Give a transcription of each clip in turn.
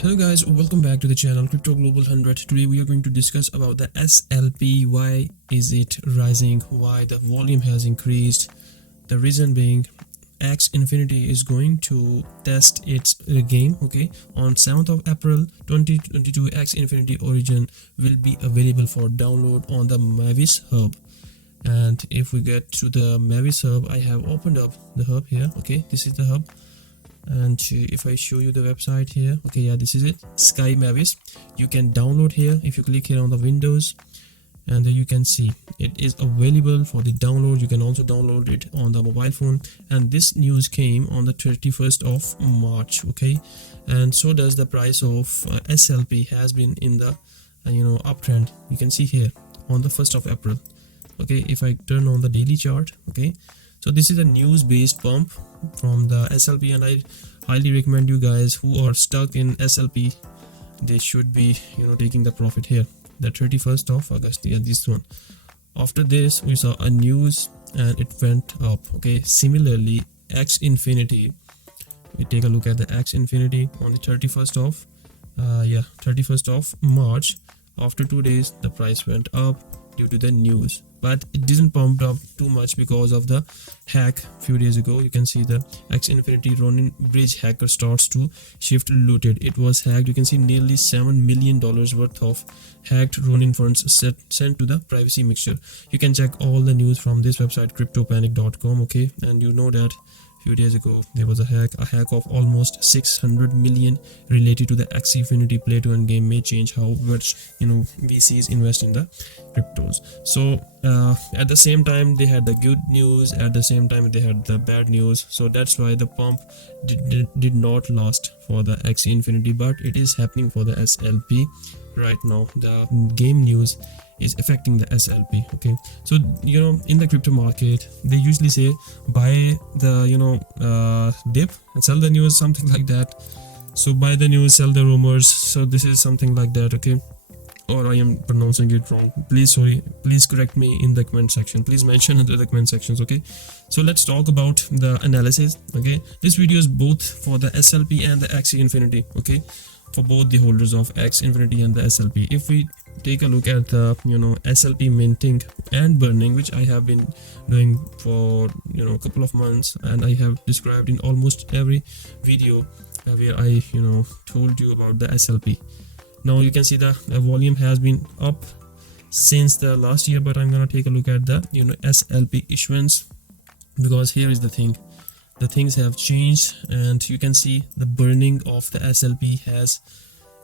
Hello guys, welcome back to the channel Crypto Global 100. Today we are going to discuss about the SLP. Why is it rising? Why the volume has increased? The reason being X Infinity is going to test its game, okay? On 7th of April 2022, X Infinity Origin will be available for download on the Mavis hub. And if we get to the Mavis hub, I have opened up the hub here, okay? This is the hub. And if I show you the website here, okay, yeah, this is it, Sky Mavis. You can download here if you click here on the Windows, and you can see it is available for the download. You can also download it on the mobile phone, and this news came on the 31st of March, okay? And so does the price of SLP has been in the uptrend. You can see here on the 1st of April, okay? If I turn on the daily chart, okay, so this is a news based pump from the SLP, and I highly recommend you guys who are stuck in SLP, they should be taking the profit here. The 31st of August, yeah, this one. After this we saw a news and it went up, okay? Similarly, X Infinity, we take a look at the X Infinity on the 31st of March. After 2 days the price went up due to the news, but it didn't pump up too much because of the hack few days ago. You can see the X Infinity Ronin bridge hacker starts to shift looted. It was hacked. You can see nearly $7 million worth of hacked Ronin funds sent to the privacy mixture. You can check all the news from this website cryptopanic.com, okay? And you know that few days ago there was a hack of almost 600 million related to the X Infinity play to earn game. May change how much VCs invest in the cryptos. So at the same time they had the good news, at the same time they had the bad news. So that's why the pump did not last for the X Infinity, but it is happening for the SLP right now. The game news is affecting the SLP, okay? So in the crypto market they usually say buy the dip and sell the news, something like that. So buy the news, sell the rumors. So this is something like that, okay? Or I am pronouncing it wrong, please correct me in the comment section. Please mention in the comment sections, okay? So let's talk about the analysis, okay? This video is both for the SLP and the Axie Infinity, okay? For both the holders of X Infinity and the SLP. If we take a look at the SLP minting and burning, which I have been doing for a couple of months, and I have described in almost every video where I told you about the SLP. Now you can see the volume has been up since the last year, but I'm gonna take a look at the SLP issuance, because here is the thing. The things have changed, and you can see the burning of the SLP has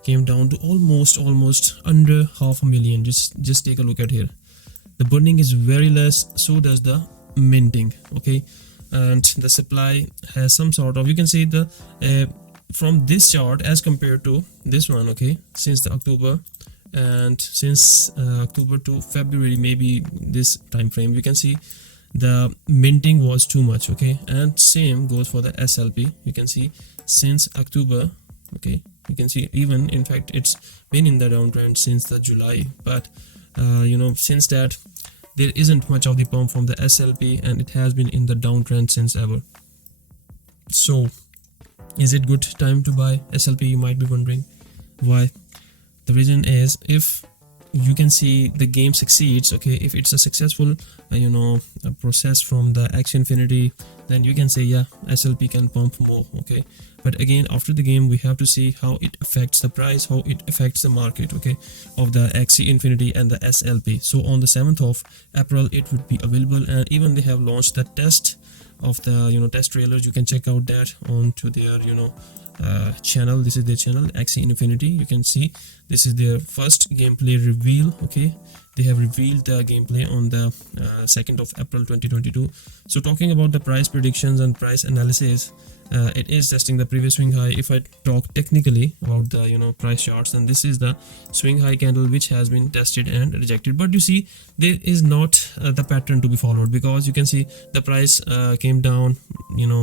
came down to almost under 500,000. Just take a look at here. The burning is very less, so does the minting, okay? And the supply has some sort of, you can see the from this chart as compared to this one, okay, since the October, and since October to February, maybe this time frame, you can see the minting was too much, okay? And same goes for the SLP. You can see since October, okay, you can see even in fact it's been in the downtrend since the July, but since that there isn't much of the pump from the SLP, and it has been in the downtrend since ever. So is it good time to buy SLP? You might be wondering why. The reason is, if you can see the game succeeds, okay, if it's a successful a process from the X Infinity, then you can say yeah, SLP can pump more, okay? But again, after the game we have to see how it affects the price, how it affects the market, okay, of the Axie Infinity and the SLP. So on the 7th of April it would be available, and even they have launched the test of the test trailers. You can check out that onto their channel. This is their channel, Axie Infinity. You can see this is their first gameplay reveal, okay? They have revealed the gameplay on the 2nd of April 2022. So talking about the price predictions and price analysis, it is testing the previous swing high. If I talk technically about the price charts, then this is the swing high candle which has been tested and rejected. But you see there is not the pattern to be followed, because you can see the price came down,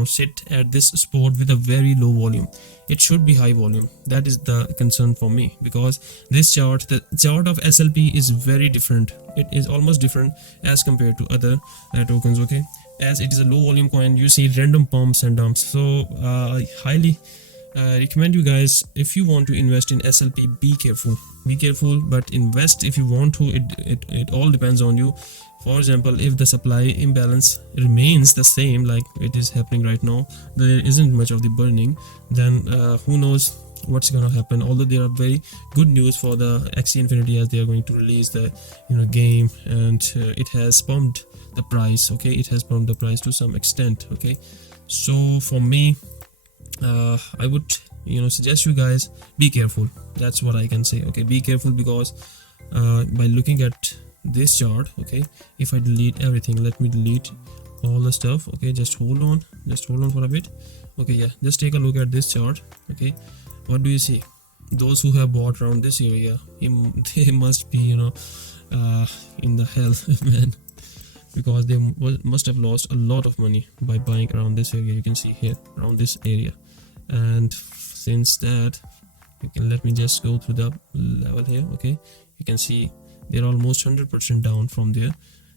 sit at this spot with a very low volume. It should be high volume. That is the concern for me, because this chart, the chart of SLP, is very different. It is almost different as compared to other tokens, okay? As it is a low volume coin, you see random pumps and dumps. So I highly I recommend you guys, if you want to invest in SLP, be careful, but invest if you want to. It all depends on you. For example, if the supply imbalance remains the same like it is happening right now, there isn't much of the burning, then who knows what's gonna happen. Although there are very good news for the Axie Infinity, as they are going to release the game, and it has pumped the price. Okay, it has pumped the price to some extent. Okay, so for me, I would suggest you guys, be careful. That's what I can say. Okay, be careful, because by looking at this chart, okay, if I delete everything, let me delete all the stuff. Okay, just hold on for a bit. Okay, yeah, just take a look at this chart. Okay, what do you see? Those who have bought around this area, they must be in the hell, man, because they must have lost a lot of money by buying around this area. You can see here around this area, and since that, let me just go through the level here. Okay, you can see they're almost 100% down from their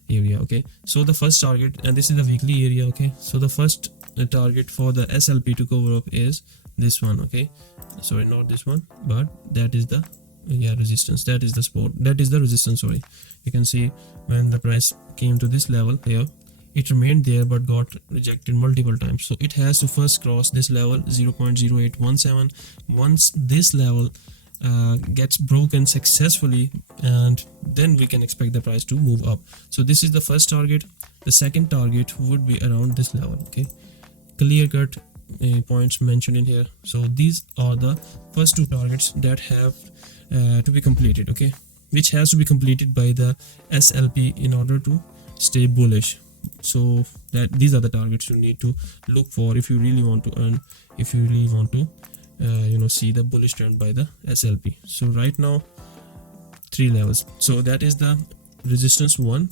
area. Okay, so the first target, and this is the weekly area. Okay, so the first target for the SLP to cover up is this one. Okay, sorry, not this one, but that is the resistance. That is the support, that is the resistance. Sorry, you can see when the price came to this level here, it remained there but got rejected multiple times. So it has to first cross this level 0.0817. Once this level gets broken successfully, and then we can expect the price to move up. So this is the first target. The second target would be around this level. Okay, clear cut points mentioned in here. So these are the first two targets that have to be completed. Okay, which has to be completed by the SLP in order to stay bullish. So that these are the targets you need to look for if you really want to earn, if you really want to see the bullish trend by the SLP. So right now, 3 levels. So that is the resistance 1,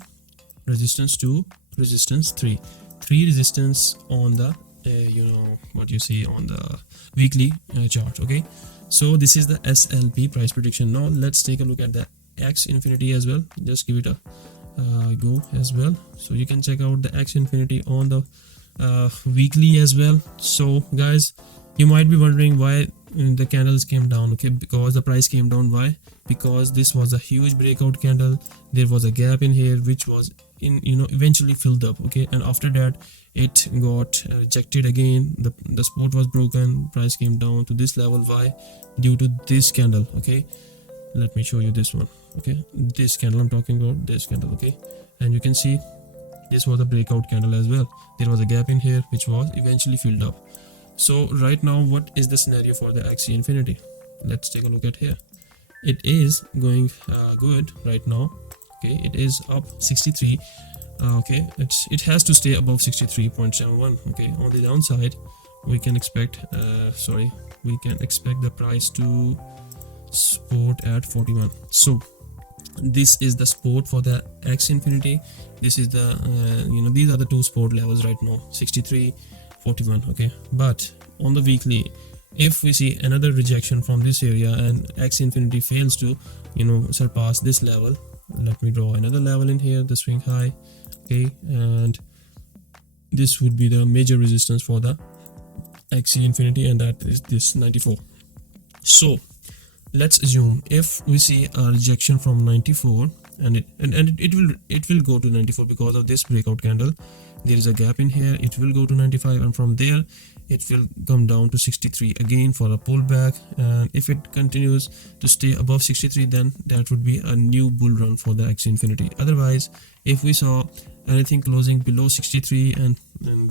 resistance 2, resistance 3. 3 resistance on the what you see on the weekly chart. Okay, so this is the SLP price prediction. Now let's take a look at the Axie Infinity as well. Just give it a go as well, so you can check out the Axie Infinity on the weekly as well. So guys, you might be wondering why the candles came down. Okay, because the price came down. Why? Because this was a huge breakout candle. There was a gap in here which was eventually filled up. Okay, and after that it got rejected again. The support was broken, price came down to this level. Why? Due to this candle. Okay, let me show you this one. Okay, this candle I'm talking about, this candle. Okay, and you can see this was a breakout candle as well. There was a gap in here which was eventually filled up. So right now, what is the scenario for the Axie Infinity? Let's take a look at here. It is going good right now. Okay, it is up 63. Okay, it has to stay above 63.71. Okay, on the downside, we can expect the price to support at 41. So this is the support for the Axie Infinity. This is the these are the two support levels right now, 63, 41. Okay, but on the weekly, if we see another rejection from this area and Axie Infinity fails to surpass this level, let me draw another level in here, the swing high. Okay, and this would be the major resistance for the Axie Infinity, and that is this 94. So let's assume if we see a rejection from 94, and it will go to 94 because of this breakout candle. There is a gap in here, it will go to 95, and from there it will come down to 63 again for a pullback. And if it continues to stay above 63, then that would be a new bull run for the Axie Infinity. Otherwise, if we saw anything closing below 63 and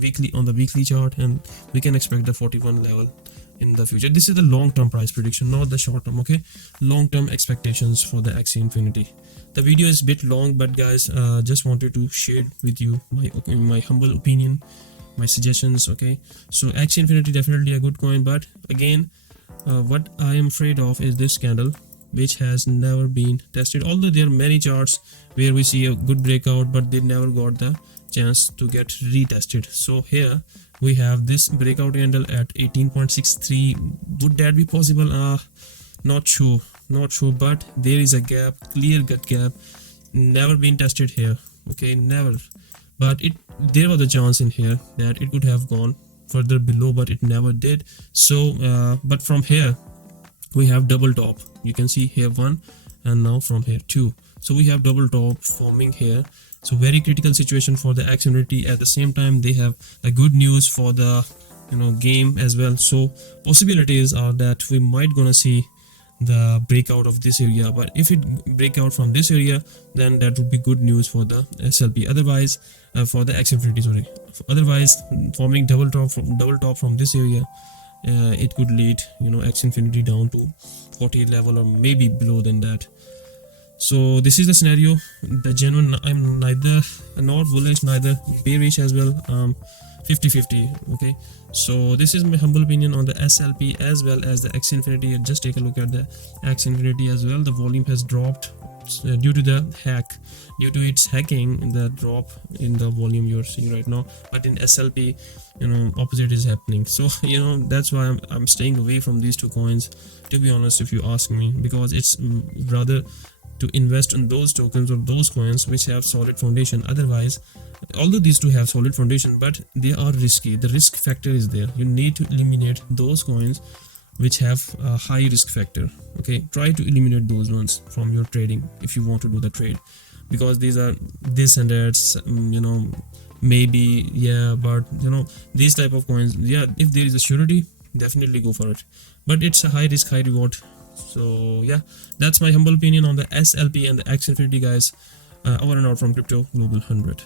weekly on the weekly chart, and we can expect the 41 level in the future. This is the long-term price prediction, not the short-term. Okay, long-term expectations for the Axie Infinity. The video is a bit long, but guys, just wanted to share with you my humble opinion, my suggestions. Okay, so Axie Infinity definitely a good coin, but again, what I am afraid of is this candle, which has never been tested. Although there are many charts where we see a good breakout, but they never got the chance to get retested. So here we have this breakout candle at 18.63. would that be possible? Not sure, but there is a gap, clear cut gap, never been tested here. Okay, never, but there was a chance in here that it could have gone further below, but it never did. So but from here we have double top. You can see here one, and now from here two. So we have double top forming here. So very critical situation for the Axie community. At the same time, they have a good news for the game as well. So possibilities are that we might gonna see the breakout of this area, but if it break out from this area, then that would be good news for the SLP. Otherwise for the Axie community, sorry, otherwise forming double top from this area, it could lead Axie Infinity down to 48 level or maybe below than that. So this is the scenario. The genuine, I'm neither not bullish neither bearish as well, 50-50. okay, so this is my humble opinion on the SLP as well as the Axie Infinity. Just take a look at the Axie Infinity as well. The volume has dropped due to the hack, due to its hacking, the drop in the volume you're seeing right now. But in SLP, opposite is happening. So that's why I'm staying away from these two coins, to be honest, if you ask me, because it's rather to invest in those tokens or those coins which have solid foundation. Otherwise, although these two have solid foundation, but they are risky. The risk factor is there. You need to eliminate those coins which have a high risk factor. Okay, try to eliminate those ones from your trading if you want to do the trade, because these are this and that, maybe, yeah, but these type of coins, yeah, if there is a surety, definitely go for it, but it's a high risk high reward. So yeah, that's my humble opinion on the SLP and the Axie Infinity, guys. Over and out from Crypto Global 100.